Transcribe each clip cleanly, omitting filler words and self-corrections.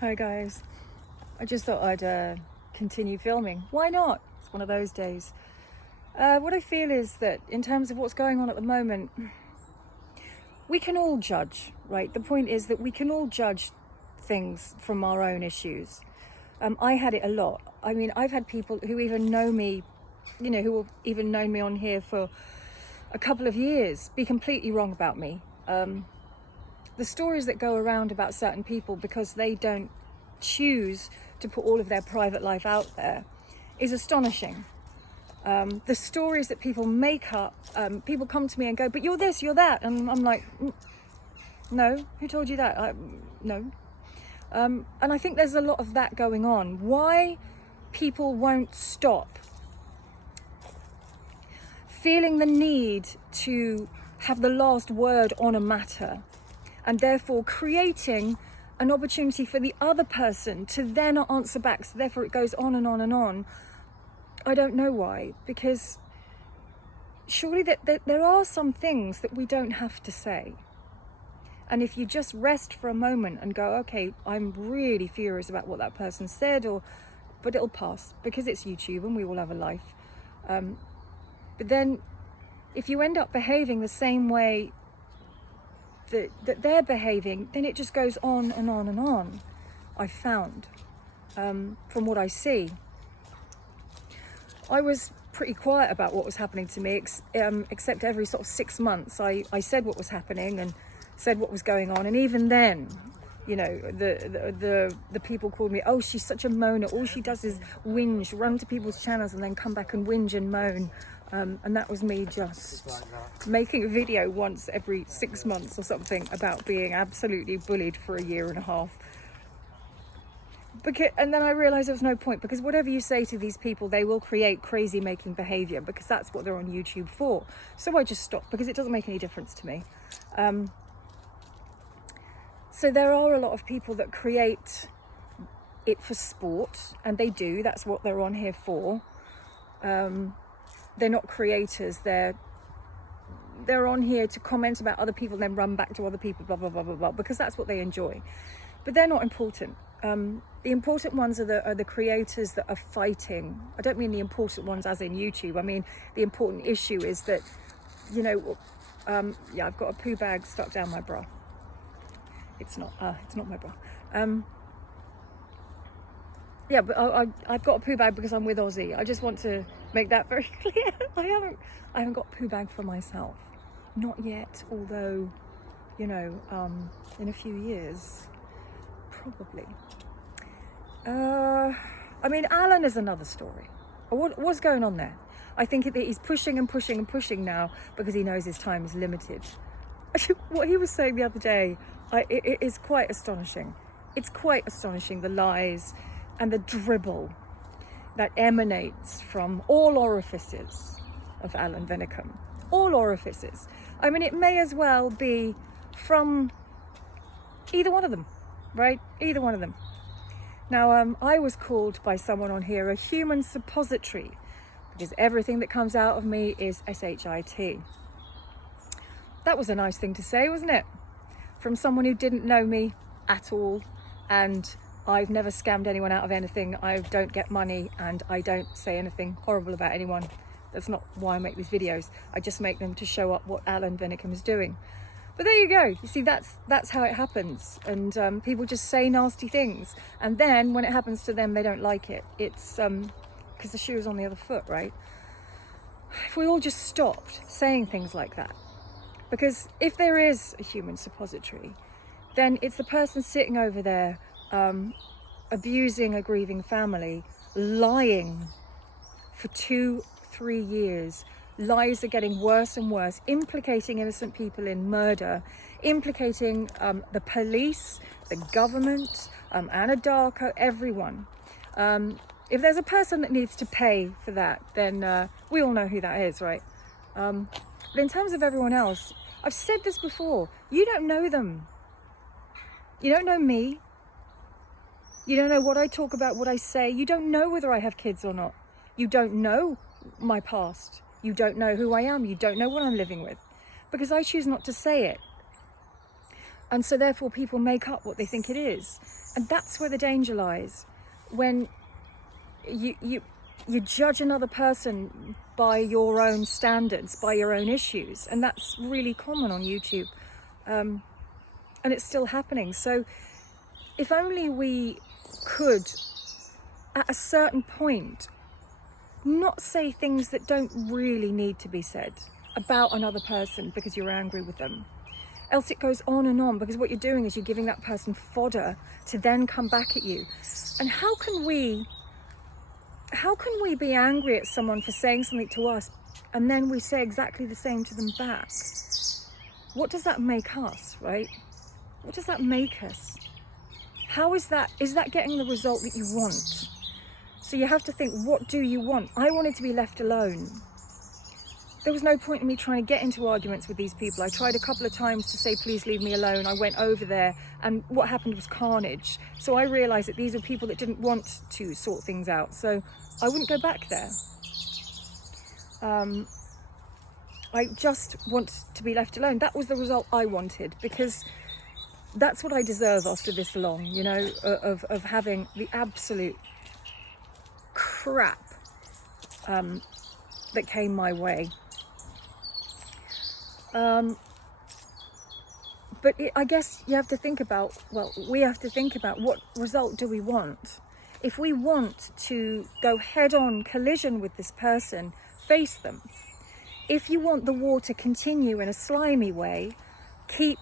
Hi guys, I just thought I'd continue filming. Why not? It's one of those days. What I feel is that in terms of what's going on at the moment, we can all judge, right? The point is that we can all judge things from our own issues. I had it a lot. I mean, I've had people who even know me, who have even known me on here for a couple of years, be completely wrong about me. The stories that go around about certain people because they don't choose to put all of their private life out there is astonishing. The stories that people make up, people come to me and go, but you're this, you're that. And I'm like, no, who told you that? No. And I think there's a lot of that going on. Why people won't stop feeling the need to have the last word on a matter, and therefore creating an opportunity for the other person to then answer back. So therefore it goes on and on and on. I don't know why, because surely there are some things that we don't have to say. And if you just rest for a moment and go, okay, I'm really furious about what that person said, but it'll pass because it's YouTube and we all have a life. But then if you end up behaving the same way that they're behaving, then it just goes on and on and on, I've found, from what I see. I was pretty quiet about what was happening to me, except every sort of 6 months I said what was happening and said what was going on. And even then, the people called me, oh, she's such a moaner, all she does is whinge, run to people's channels and then come back and whinge and moan. And that was me just making a video once every 6 months or something about being absolutely bullied for a year and a half. And then I realised there was no point, because whatever you say to these people, they will create crazy making behaviour, because that's what they're on YouTube for. So I just stopped, because it doesn't make any difference to me. So there are a lot of people that create it for sport, and they do, that's what they're on here for. They're not creators, they're on here to comment about other people, then run back to other people, blah, blah, blah, blah, blah, because that's what they enjoy. But they're not important. The important ones are the creators that are fighting. I don't mean the important ones as in YouTube. I mean, the important issue is that, I've got a poo bag stuck down my bra. It's not my bra. But I've got a poo bag because I'm with Ozzy. I just want to make that very clear. I haven't got a poo bag for myself. Not yet, although, in a few years, probably. I mean, Alan is another story. What's going on there? I think that he's pushing and pushing and pushing now because he knows his time is limited. What he was saying the other day, it is quite astonishing. It's quite astonishing, the lies and the dribble that emanates from all orifices of Alan Venicum. All orifices. I mean, it may as well be from either one of them, right? Either one of them. Now, I was called by someone on here a human suppository, because everything that comes out of me is SHIT. That was a nice thing to say, wasn't it? From someone who didn't know me at all, and I've never scammed anyone out of anything. I don't get money, and I don't say anything horrible about anyone. That's not why I make these videos. I just make them to show up what Alan Venicum is doing. But there you go. You see, that's how it happens. And people just say nasty things. And then when it happens to them, they don't like it. It's because the shoe is on the other foot, right? If we all just stopped saying things like that. Because if there is a human suppository, then it's the person sitting over there abusing a grieving family, lying for 2-3 years. Lies are getting worse and worse, implicating innocent people in murder, implicating the police, the government, Anadarko, everyone. If there's a person that needs to pay for that, then we all know who that is, right? But in terms of everyone else, I've said this before, you don't know them. You don't know me. You don't know what I talk about, what I say. You don't know whether I have kids or not. You don't know my past. You don't know who I am. You don't know what I'm living with, because I choose not to say it. And so therefore people make up what they think it is. And that's where the danger lies. When you judge another person by your own standards, by your own issues. And that's really common on YouTube. And it's still happening. So if only we could, at a certain point, not say things that don't really need to be said about another person because you're angry with them. Else it goes on and on, because what you're doing is you're giving that person fodder to then come back at you. And how can we be angry at someone for saying something to us and then we say exactly the same to them back? What does that make us, right? What does that make us? How is that getting the result that you want? So you have to think, what do you want? I wanted to be left alone. There was no point in me trying to get into arguments with these people. I tried a couple of times to say, please leave me alone. I went over there and what happened was carnage. So I realised that these are people that didn't want to sort things out. So I wouldn't go back there. I just want to be left alone. That was the result I wanted, because that's what I deserve after this long, you know, of having the absolute crap that came my way. But I guess you have to think about, well, we have to think about what result do we want? If we want to go head-on collision with this person, face them. If you want the war to continue in a slimy way, keep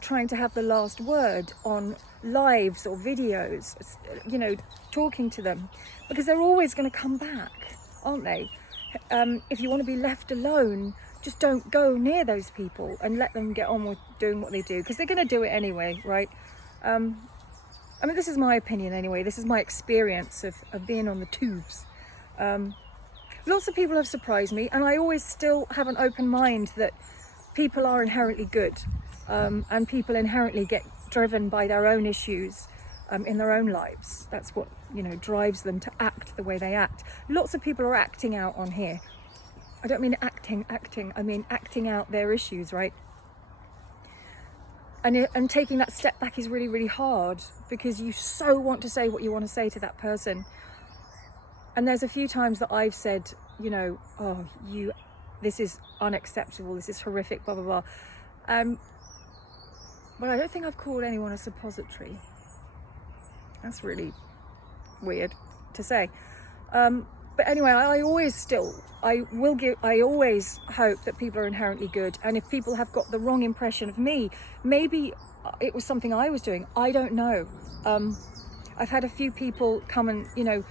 trying to have the last word on lives or videos, you know, talking to them, because they're always going to come back, aren't they? If you want to be left alone, just don't go near those people and let them get on with doing what they do, because they're going to do it anyway, right? I mean, this is my opinion anyway. This is my experience of being on the tubes. Lots of people have surprised me, and I always still have an open mind that people are inherently good, and people inherently get driven by their own issues in their own lives. That's what, you know, drives them to act the way they act. Lots of people are acting out on here. I don't mean acting, I mean acting out their issues, right? And taking that step back is really, really hard, because you so want to say what you want to say to that person. And there's a few times that I've said, you know, oh, this is unacceptable, this is horrific, blah, blah, blah. But I don't think I've called anyone a suppository. That's really weird to say. But anyway, I always hope that people are inherently good. And if people have got the wrong impression of me, maybe it was something I was doing. I don't know. I've had a few people come and, you know,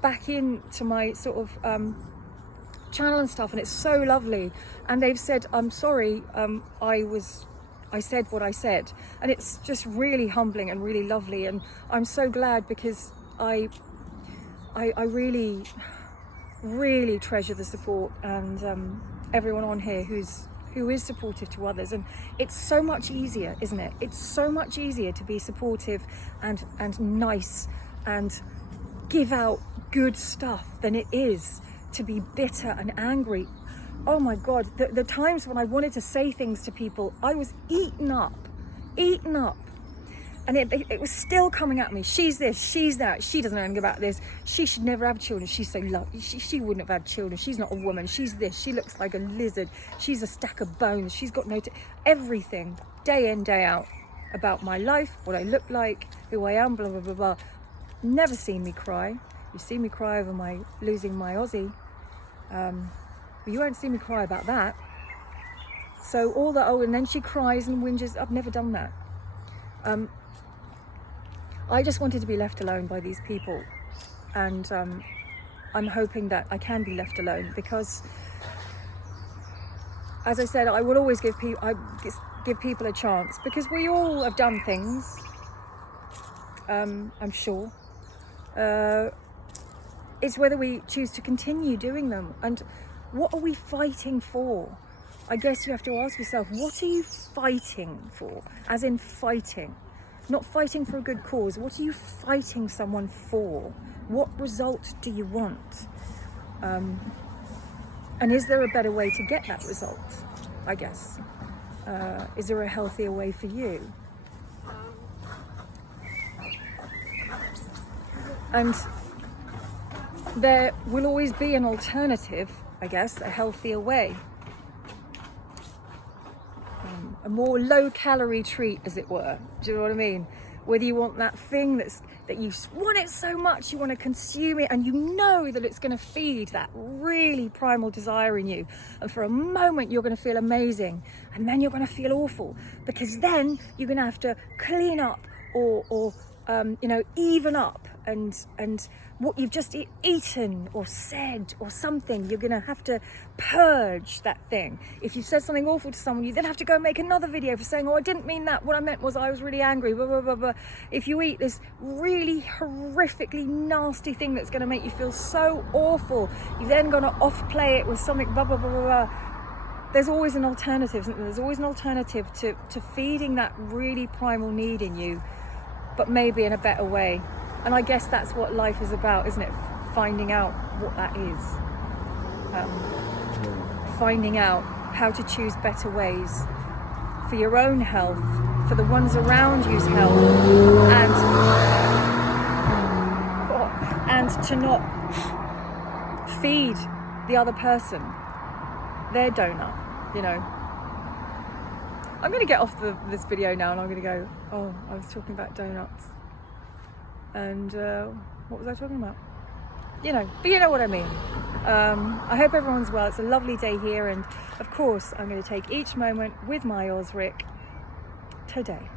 back into my sort of channel and stuff, and it's so lovely. And they've said, I'm sorry, I said what I said. And it's just really humbling and really lovely. And I'm so glad, because I really, really treasure the support and everyone on here who is supportive to others. And it's so much easier, isn't it? It's so much easier to be supportive and nice and give out good stuff than it is to be bitter and angry. Oh my God, the times when I wanted to say things to people, I was eaten up. And it was still coming at me. She's this, she's that, she doesn't know anything about this. She should never have children. She's so lucky. She wouldn't have had children. She's not a woman. She's this. She looks like a lizard. She's a stack of bones. She's got no... everything, day in, day out, about my life, what I look like, who I am, blah, blah, blah, blah. Never seen me cry. You see me cry over losing my Aussie. But you won't see me cry about that. So all that, and then she cries and whinges. I've never done that. I just wanted to be left alone by these people, and I'm hoping that I can be left alone, because, as I said, I will always give people a chance, because we all have done things, I'm sure. It's whether we choose to continue doing them, and what are we fighting for? I guess you have to ask yourself, what are you fighting for? As in fighting. Not fighting for a good cause. What are you fighting someone for? What result do you want? And is there a better way to get that result? I guess. Is there a healthier way for you? And there will always be an alternative, I guess, a healthier way. A more low-calorie treat, as it were. Do you know what I mean? Whether you want that thing that you want it so much, you want to consume it, and you know that it's going to feed that really primal desire in you. And for a moment, you're going to feel amazing, and then you're going to feel awful, because then you're going to have to clean up or even up and what you've just eaten or said or something. You're going to have to purge that thing. If you've said something awful to someone, you then have to go and make another video for saying, oh, I didn't mean that. What I meant was I was really angry, blah, blah, blah, blah. If you eat this really horrifically nasty thing that's going to make you feel so awful, you're then going to off-play it with something, blah, blah, blah, blah, blah. There's always an alternative, isn't there? There's always an alternative to feeding that really primal need in you, but maybe in a better way. And I guess that's what life is about, isn't it? Finding out what that is. Finding out how to choose better ways for your own health, for the ones around you's health, and to not feed the other person their donut, you know. I'm going to get off this video now, and I'm going to go, oh, I was talking about donuts. And what was I talking about? You know, but you know what I mean. I hope everyone's well. It's a lovely day here, and of course I'm going to take each moment with my Osric today.